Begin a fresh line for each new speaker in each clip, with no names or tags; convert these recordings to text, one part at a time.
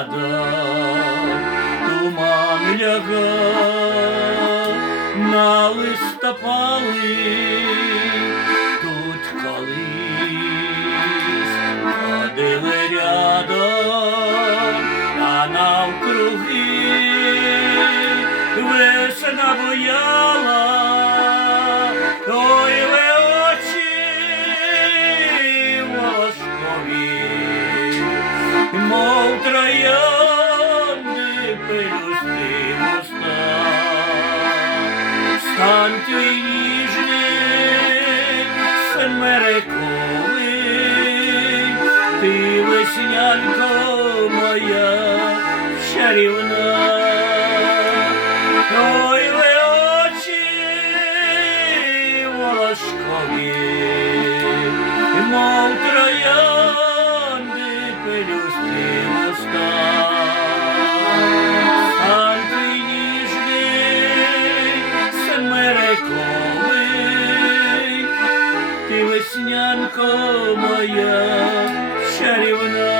рядом, туман ляга на листопали, тут колись ходили рядом, мов троянди пелюсти моста. Стань твій ніжний, семериковий, ти веснянко моя чарівна. Ой, ви очі волошкові, мов троянди веснянко моя чарівна.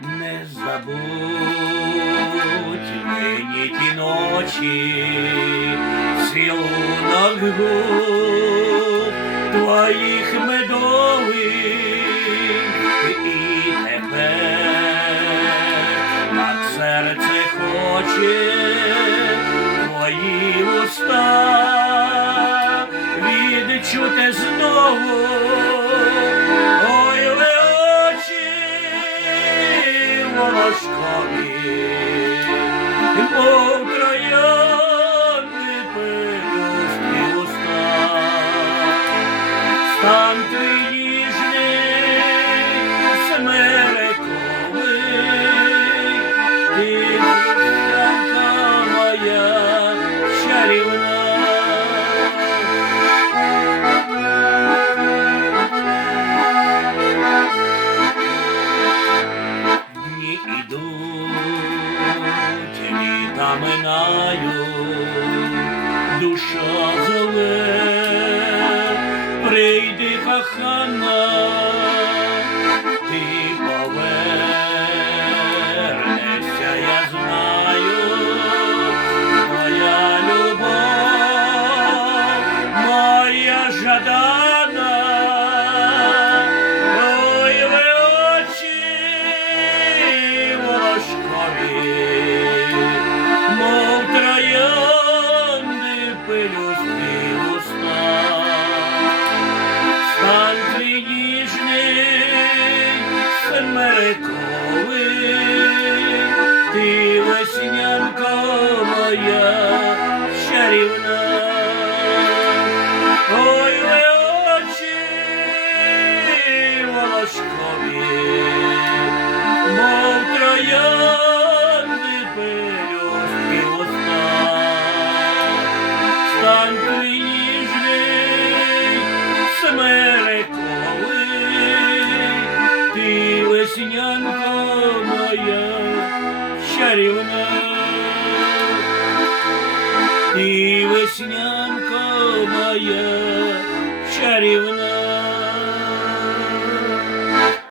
Не забудь мені ті ночі, цілунок губ твоїх медових, і тепер так серце хоче твої уста відчути знову. Ой, ви очі волошкові, Стан твій ніжний, смерековий, ти вишенька моя. Дні ідуть, літа минають, душа зове, Hachana, deep away. Чарівна. Ти веснянко моя чарівна.